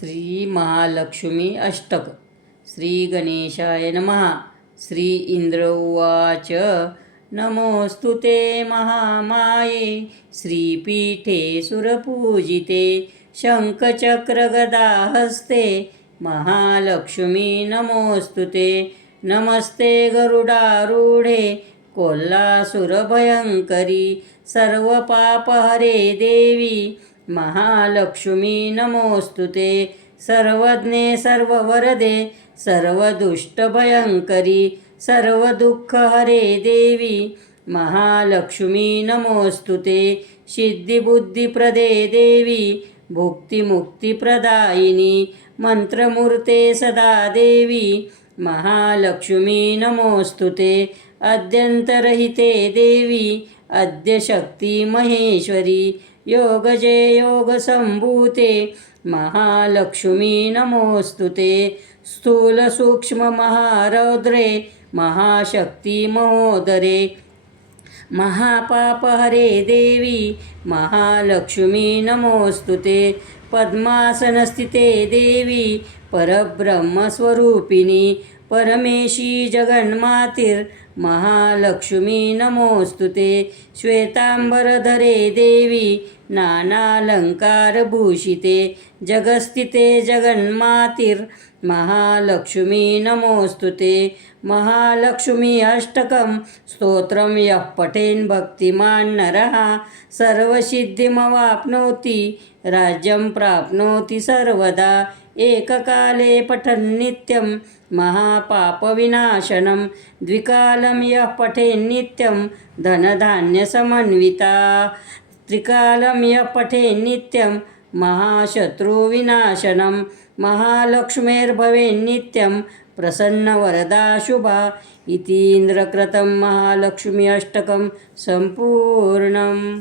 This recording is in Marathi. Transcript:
श्री महालक्ष्मी अष्टक. श्री गणेशाय नमः. श्री इंद्र उवाच नमोऽस्तु ते महामाये श्रीपीठे सुरपूजिते शङ्खचक्रगदाहस्ते महालक्ष्मी नमोऽस्तु ते. नमस्ते गरुडारूढे कोल्लासुरभयङ्करी सर्वपापहरे देवी महालक्ष्मी नमोऽस्तु ते. सर्वज्ञे सर्ववरदे सर्वदुष्टभयङ्करी सर्वदुःखहरे देवी महालक्ष्मी नमोऽस्तु ते. सिद्धिबुद्धिप्रदे देवी भुक्तिमुक्तिप्रदायिनी मंत्रमूर्ते सदा देवी महालक्ष्मी नमोऽस्तु ते. अद्यन्तरहिते देवी अद्यशक्ति महेश्वरी योगजे योगसम्भूते महालक्ष्मी नमोऽस्तु ते. स्थूलसूक्ष्ममहारौद्रे महाशक्ति महोदरे महापापहरे देवी महालक्ष्मी नमोऽस्तु ते. पद्मासनस्थिते देवी परब्रह्मस्वरूपिणी परमेशी जगन्मातिर्महालक्ष्मी नमोऽस्तु ते. श्वेतांबरधरे देवी नानालङ्कारभूषिते जगस्थिते जगन्मातिर्महालक्ष्मी नमोऽस्तु ते. महालक्ष्मी अष्टकं स्तोत्रं यः पठेन् भक्तिमान् नरः सर्वसिद्धिमवाप्नोति राज्यं प्राप्नोति सर्वदा. एककाले पठन्नित्यं महापापविनाशनं द्विकालं यः पठेन्नित्यं धनधान्यसमन्विता. त्रिकालं यः पठेन्नित्यं महाशत्रुविनाशनं महालक्ष्मीर्भवेन्नित्यं प्रसन्नवरदा शुभा. इति इन्द्रकृतं महालक्ष्मी अष्टकं सम्पूर्णम्.